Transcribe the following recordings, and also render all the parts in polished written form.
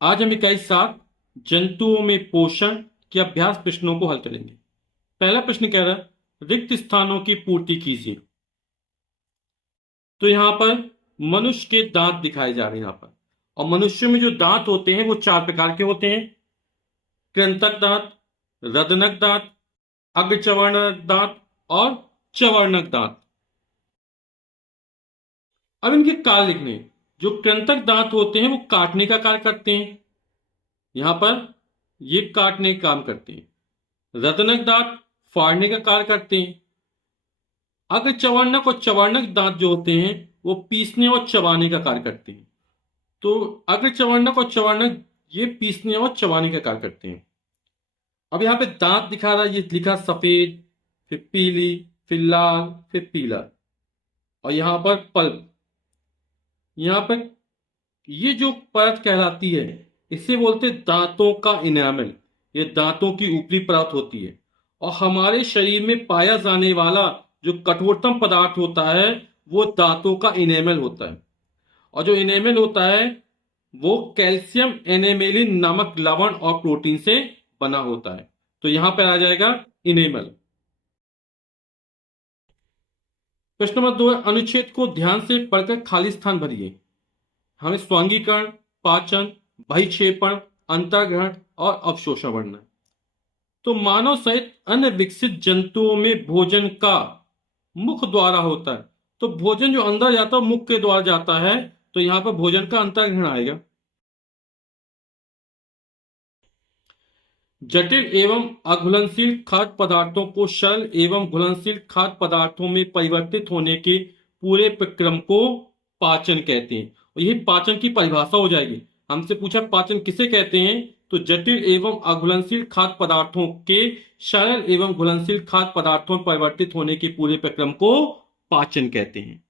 आज हम इकाई 7 जंतुओं में पोषण के अभ्यास प्रश्नों को हल करेंगे। पहला प्रश्न कह रहा है रिक्त स्थानों की पूर्ति कीजिए। तो यहां पर मनुष्य के दांत दिखाए जा रहे हैं यहां पर। और मनुष्य में जो दांत होते हैं वो 4 प्रकार के होते हैं। कृंतक दांत, रदनक दांत, अग्रचर्वणक दांत और चवर्णक दांत। अब इनके कार्य लिखने। जो कृंतक दांत होते हैं वो काटने का कार्य करते हैं। यहां पर ये काटने का काम करते हैं। रदनक दांत फाड़ने का कार्य करते हैं। अग्र चवर्णक और चवर्णक दांत जो होते हैं वो पीसने और चबाने का कार्य करते हैं। तो अग्र चवर्णक और चवर्णक ये पीसने और चबाने का कार्य करते हैं। अब यहाँ पे दांत दिखा रहा है, ये लिखा सफेद, फिर पीली, फिर लाल, फिर पीला। और यहां पर पल्प, यहां पर ये जो परत कहलाती है इसे बोलते हैं दांतों का इनामल। ये दांतों की ऊपरी परत होती है। और हमारे शरीर में पाया जाने वाला जो कठोरतम पदार्थ होता है वो दांतों का इनेमल होता है। और जो इनेमल होता है वो कैल्शियम एनेमेलिन नामक लवण और प्रोटीन से बना होता है। तो यहां पर आ जाएगा इनेमल। प्रश्न नंबर 2 है अनुच्छेद को ध्यान से पढ़कर खाली स्थान भरिए। हमें स्वांगीकरण, पाचन, बहिक्षेपण, अंतर्ग्रहण और अवशोषण बढ़ना है। तो मानव सहित अन्य विकसित जंतुओं में भोजन का मुख द्वारा होता है। तो भोजन जो अंदर जाता है मुख के द्वारा जाता है। तो यहां पर भोजन का अंतर्ग्रहण आएगा। जटिल एवं अघुलनशील खाद्य पदार्थों को सरल एवं घुलनशील खाद्य पदार्थों में परिवर्तित होने के पूरे प्रक्रम को पाचन कहते हैं। और यही पाचन की परिभाषा हो जाएगी। हमसे पूछा पाचन किसे कहते हैं, तो जटिल एवं अघुलनशील खाद्य पदार्थों के सरल एवं घुलनशील खाद्य पदार्थों में परिवर्तित होने के पूरे प्रक्रम को पाचन कहते हैं।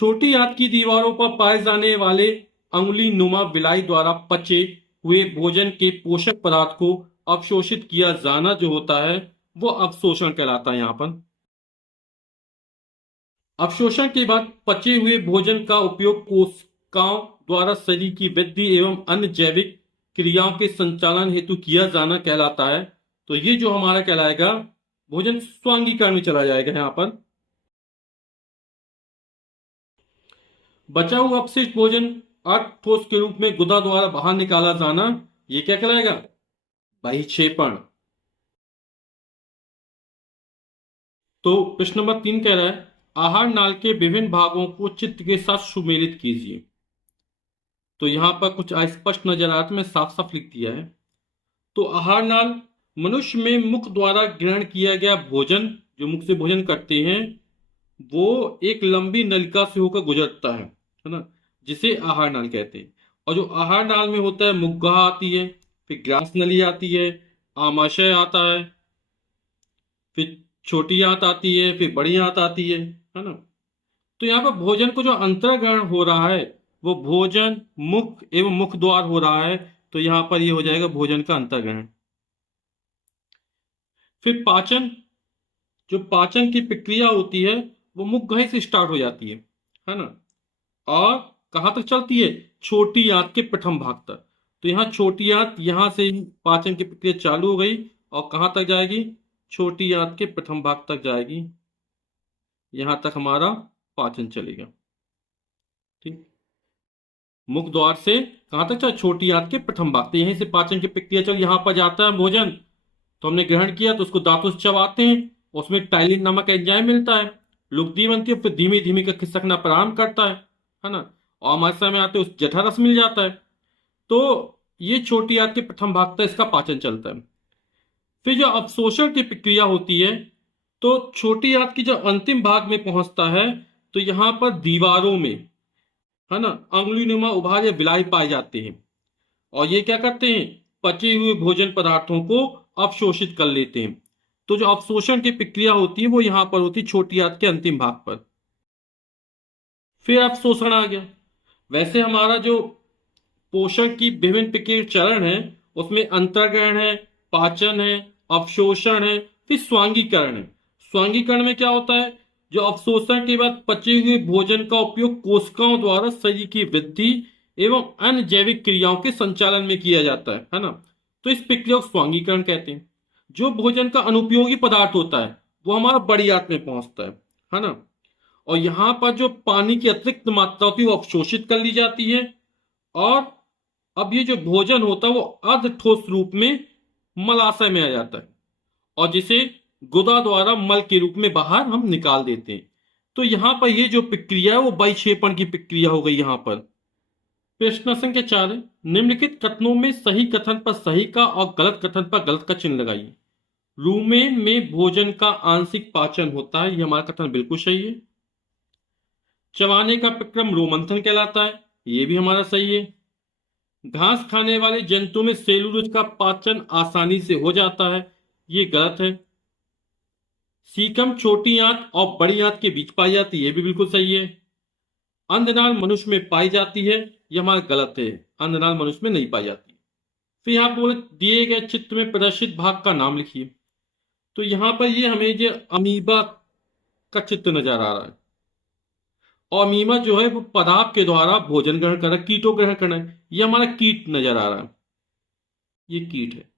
छोटी आंत की दीवारों पर पाए जाने वाले अंगुली नुमा बिलाई द्वारा पचे हुए भोजन के पोषक पदार्थ को अवशोषित किया जाना जो होता है वो अवशोषण कहलाता है। यहां पर अवशोषण के बाद पचे हुए भोजन का उपयोग कोशिकाओं द्वारा शरीर की वृद्धि एवं अन्य जैविक क्रियाओं के संचालन हेतु किया जाना कहलाता है। तो ये जो हमारा कहलाएगा भोजन स्वांगीकरण में चला जाएगा। यहां पर बचा हुआ अपशिष्ट भोजन अर्क ठोस के रूप में गुदा द्वारा बाहर निकाला जाना, ये क्या कहलाएगा, बहिक्षेपण। तो प्रश्न नंबर 3 कह रहा है आहार नाल के विभिन्न भागों को चित्र के साथ सुमेलित कीजिए। तो यहां पर कुछ अस्पष्ट नजर आता है, मैं साफ साफ लिख दिया है। तो आहार नाल मनुष्य में मुख द्वारा ग्रहण किया गया भोजन, जो मुख से भोजन करते हैं वो एक लंबी नलिका से होकर गुजरता है ना, जिसे आहार नाल कहते हैं। और जो आहार नाल में होता है मुग्गा आती है, फिर ग्रास नली आती है, आमाशय आता है, फिर छोटी आंत आती है, फिर बड़ी आंत आती है ना। तो यहाँ पर भोजन को जो अंतर्ग्रहण हो रहा है वो भोजन मुख एवं मुख द्वार हो रहा है। तो यहाँ पर ये हो जाएगा भोजन का अंतर्ग्रहण। फिर पाचन, जो पाचन की प्रक्रिया होती है वो मुख गहे से स्टार्ट हो जाती है ना। और कहां तक चलती है, छोटी आंत के प्रथम भाग तक। तो यहाँ छोटी आंत यहां से ही पाचन की प्रक्रिया चालू हो गई और कहां तक जाएगी, छोटी आंत के प्रथम भाग तक जाएगी। यहां तक हमारा पाचन चलेगा। ठीक, मुख द्वार से कहां तक चला, छोटी आंत के प्रथम भाग। तो यहीं से पाचन की प्रक्रिया चल, यहां पर जाता है भोजन, तो हमने ग्रहण किया तो उसको दांतों से चबाते हैं, उसमें टाइलिन नामक एंजाइम मिलता है, लुगदी बनती है, फिर धीमे धीमे का खिसकना प्रारंभ करता है ना। और हमारे समय आते उस जठर रस मिल जाता है। तो ये छोटी आंत के प्रथम भाग तक इसका पाचन चलता है। फिर जो अवशोषण की प्रक्रिया होती है तो छोटी आंत की जो अंतिम भाग में पहुंचता है तो यहां पर दीवारों में है ना अंगुली नुमा उभार या बिलाई पाए जाते हैं। और ये क्या करते हैं, पचे हुए भोजन पदार्थों को अवशोषित कर लेते हैं। तो जो अवशोषण की प्रक्रिया होती है वो यहां पर होती है छोटी आंत के अंतिम भाग पर। फिर अवशोषण आ गया। वैसे हमारा जो पोषण की विभिन्न प्रक्रिया चरण है उसमें अंतर्ग्रहण है, पाचन है, अवशोषण है, फिर स्वांगीकरण है। स्वांगीकरण में क्या होता है, जो अवशोषण के बाद पचे हुए भोजन का उपयोग कोशिकाओं द्वारा शरीर की वृद्धि एवं अन्य जैविक क्रियाओं के संचालन में किया जाता है ना। तो इस प्रक्रिया को स्वांगीकरण कहते हैं। जो भोजन का अनुपयोगी पदार्थ होता है वो हमारा बड़ी आंत में पहुंचता है ना। और यहाँ पर जो पानी की अतिरिक्त मात्रा होती है वो अवशोषित कर ली जाती है, और अब ये जो भोजन होता है वो अर्ध ठोस रूप में मलाशय में आ जाता है, और जिसे गुदा द्वारा मल के रूप में बाहर हम निकाल देते हैं। तो यहां पर ये जो प्रक्रिया है वो बहिक्षेपण की प्रक्रिया हो गई। यहां पर प्रश्न संख्या 4 है, निम्नलिखित कथनों में सही कथन पर सही का और गलत कथन पर गलत का चिन्ह लगाइए। रूमेन में भोजन का आंशिक पाचन होता है, यह हमारा कथन बिल्कुल सही है। चबाने का प्रक्रम रोमंथन कहलाता है, यह भी हमारा सही है। घास खाने वाले जंतु में सेलुलोज का पाचन आसानी से हो जाता है, ये गलत है। सीकम छोटी आंत और बड़ी आंत के बीच पाई जाती है, ये भी बिल्कुल सही है। अंधनाल मनुष्य में पाई जाती है, यह हमारा गलत है, अंधनाल मनुष्य में नहीं पाई जाती। फिर यहाँ पर दिए गए चित्र में प्रदर्शित भाग का नाम लिखिए। तो यहाँ पर ये हमें जो अमीबा का चित्र नजर आ रहा है, और अमीबा जो है वो पदार्थ के द्वारा भोजन ग्रहण कर रहा है, कीटों ग्रहण करना है, ये हमारा कीट नजर आ रहा है, ये कीट है।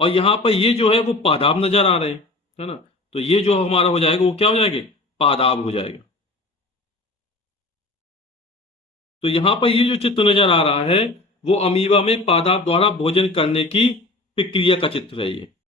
और यहाँ पर ये जो है वो पादाब नजर आ रहे हैं, है ना। तो ये जो हमारा हो जाएगा वो क्या हो जाएंगे, पादाब हो जाएगा। तो यहाँ पर ये जो चित्र नजर आ रहा है वो अमीबा में पादाब द्वारा भोजन करने की प्रक्रिया का चित्र है ये।